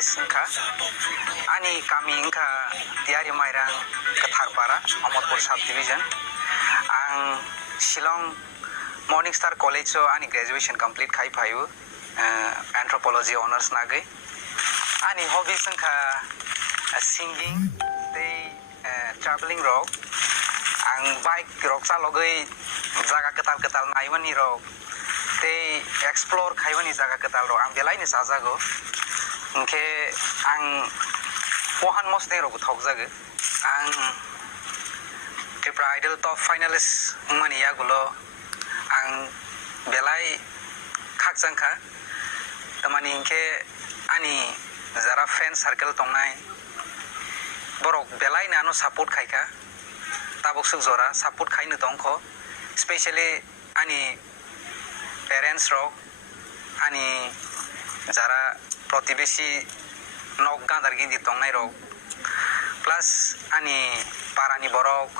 village ingka ani kami ingka tiari mairang Ketharpara Amadpur subdivision ang Shillong Morning Star College so ani graduation complete khai phayu anthropology honors nagai ani hobbies ingka singing tei traveling rok ang bike rok salogai jaga ketal naimani rok tei explore khaibani jaga ketal rok ang belai ni sajago engke ang pohan mosne rok thokjago ang Tripura Idol top finalist mani yagulo ang belai khakjangkha tamani engke ani jara fan circle tongnai borok belai nano support khaika tabok suk jora support khainu tongkho especially ani parents rok ani jara protibeshi nok gadar gindi tongnai rok plus ani parani borok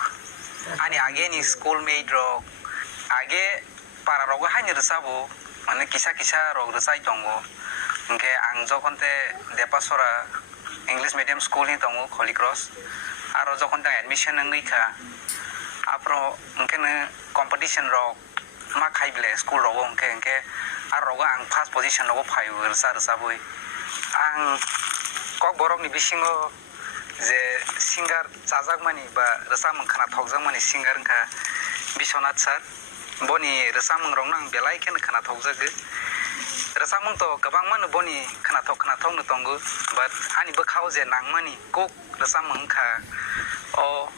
ani age ni schoolmate rok age para rok haini resabo mane kisa rok resai tongo engke ang jokonte Depasora English medium school ni tongo Holy Cross aro jokon tang admission ngikha apro engke ne competition rok ma khaible school rok engke aro ang first position rok phayu resa boi ang kok borok ni bisingo je singer chajakmani ba resamung khana thokjakmani singer engka Biswanath sir boni resamung rok nang belai ken khana thokjage resamung to gabang manu boni khana thok no tongo but ani bakhao je nangmani kok resamung kha o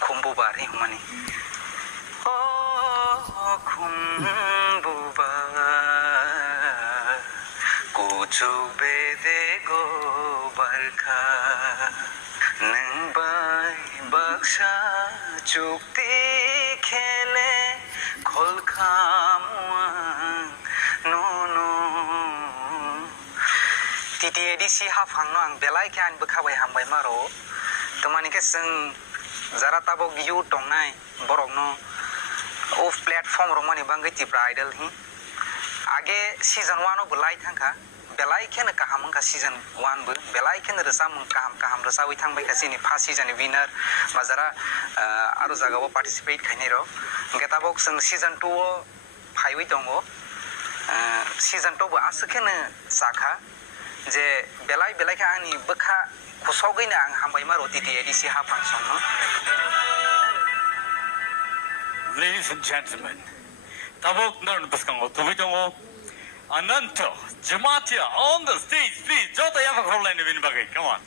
khumbu bari mani o khumbu ba kuchu bede go barkha nang bai baksha chukti khele khol khamwang no TTADC hafang no ang belai kyan bekhabai hambai maro tomani ke seng jara tabok yu tongnai borok no off platform romani bangai Tripura Idol hi age season 1 o belai thangkha belai khen kaham ka season 1 bu belai khen resam kaham resawi thangbai ka sini first season winner majara aro jaga bo participate khaini ro ge tabok seng season 2 o phaiwi tongo season 2 bu asukhen sakha je belai ka ani bekha khusogina ang hambai maro TTADC hafang songno. Ladies and gentlemen, tabok naron paskang otubitongo Ananto Jamatia on the stage, please. Jota yafa khorlain bin bagay. Come on.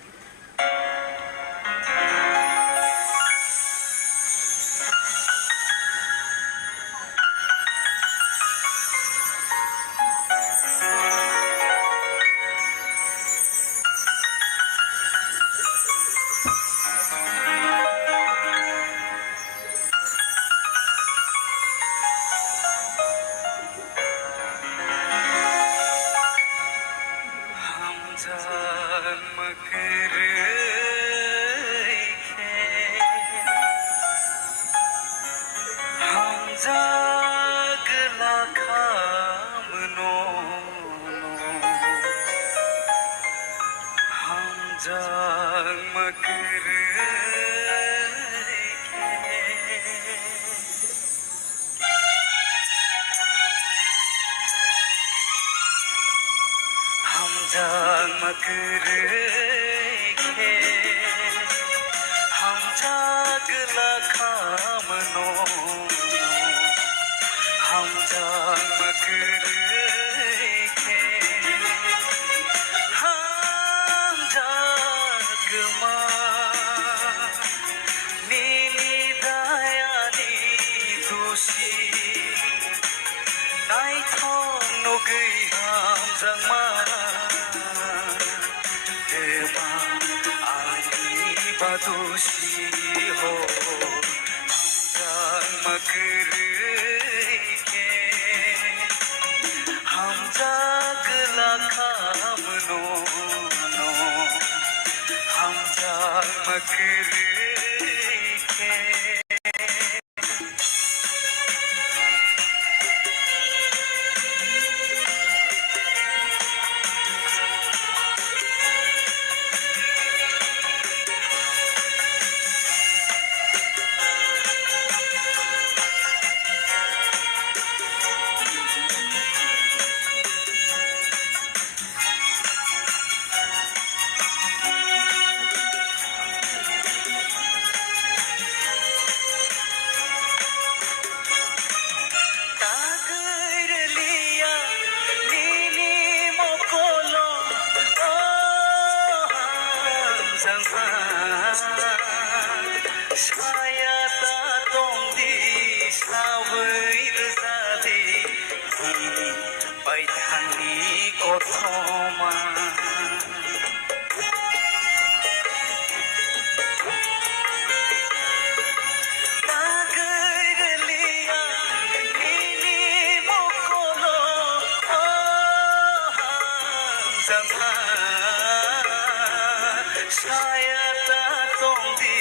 सायाता तोंदी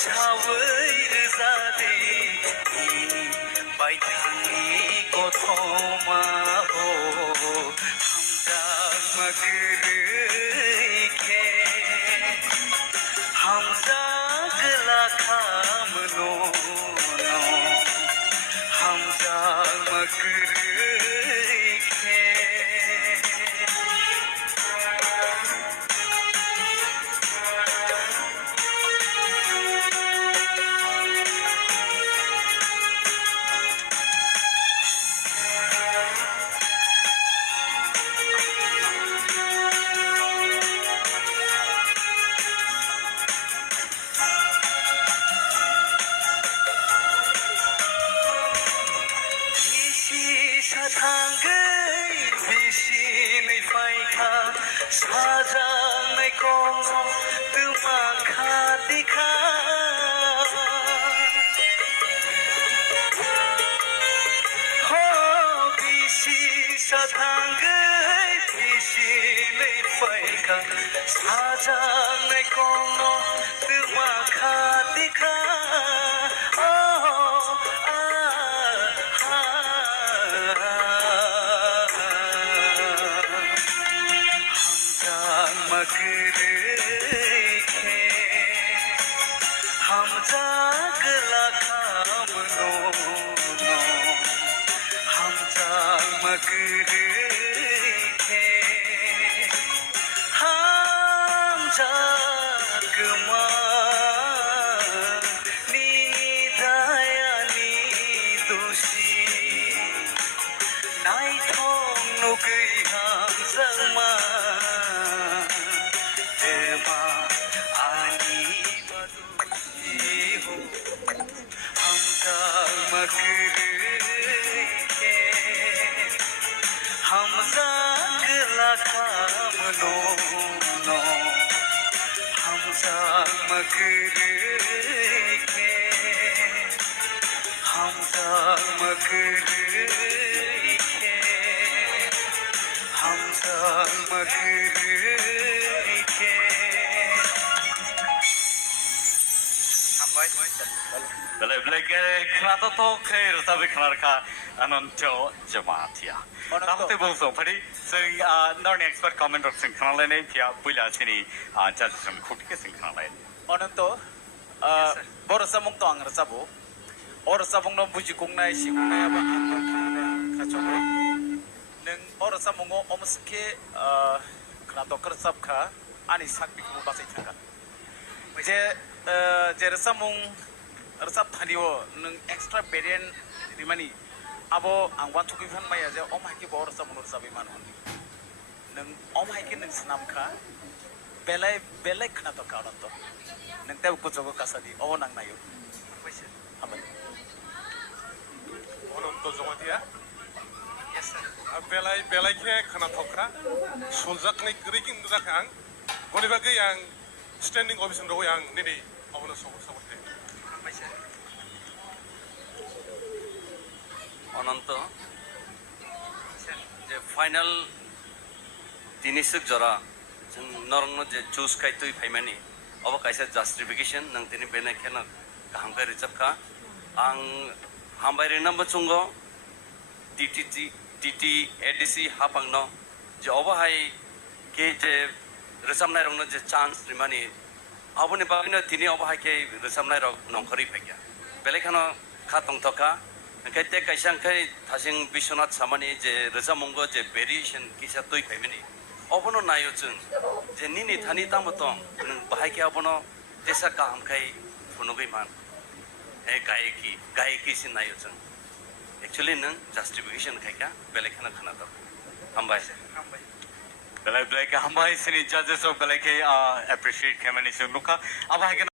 सावैर जादे इनि बायथांनि गथमा हो हमजा मगरैखे हमजा गला खामनो हमजा मगरैखे 사탕의 비신의 파이카 사장의 공로 뜨마카디카 호 비시 사탕의 비신의 파이카 사장의 공로 뜨마카디카 मगरैखे हमजा गला खामनो हमजा मगरैखे हमजा गमा नीनी दायानी दोषी नायथं नुगै हमजा मा मगरैखे हमजा गला खामनो Hamza मगरैखे Hamza मगरैखे Hamza मगरैखे Belai kenapa toh khair tapi kenapa anonto jematia. Tapi bosong tadi sing norni expert comment or sing kenal lain pia pula sini judge sing khuti ke sing kenal lain. Ononto boro samong to ang rasabo or sabong no buji kung nai si kung nai ba ang kachong neng or samong o omske knato kersap kha ani sakbi ku basai thanga je samong resap thaniwo neng extra variant rimani abo ang wan thuki phan maya je omai ki bor samong resabi man hon neng omai ki neng snam kha belai knato ka ononto neng teb ku jogo kasadi o nang nayo amen Ananta Jamatia Yes sir. बेलायखे खोनाथ'ग्रा सनजाकनाय गोरैखिं जाखो आं गनि बागै आं स्टेन्डिं अफिसार दङ आं दिनै अबनो साबरथे অনন্ত যে ফাইনাল দিনিসুক জরা जों नरंनो जे चूज खायतुय फाइमानि अब कायसा जस्टिफिकेशन नों दिनै बेने खेना गाहामखाय रिजाबखा आं हामबायरि नम्बर चुंगो टीटी एडीसी हापांगनो जे अबहाय के जे रोजाबनाय रंनो जे चान्स रिमानि अबनि बागैनो दिनै अबहाय के रोजाबनाय रं नंखरि फैया बेलेखानो खातंथका ओंखाय ते कायसांखाय थासिं बिश्वनाथ सामानि जे रोजाबमंगो जे भेरिएशन किसा तुय फाइमानि अबनो नायो जों जे निनि थानि दामतो नों बाहायके अबनो तेसा गाहामखाय फुनुगैमान गायकी से नायो जों एक्चुअली नों जस्टिफिकेशन खायका बेलेखानो खोनादों हामबाय Belai belai ke hambai sini judges of belai ke appreciate kemani sungnuka. Apa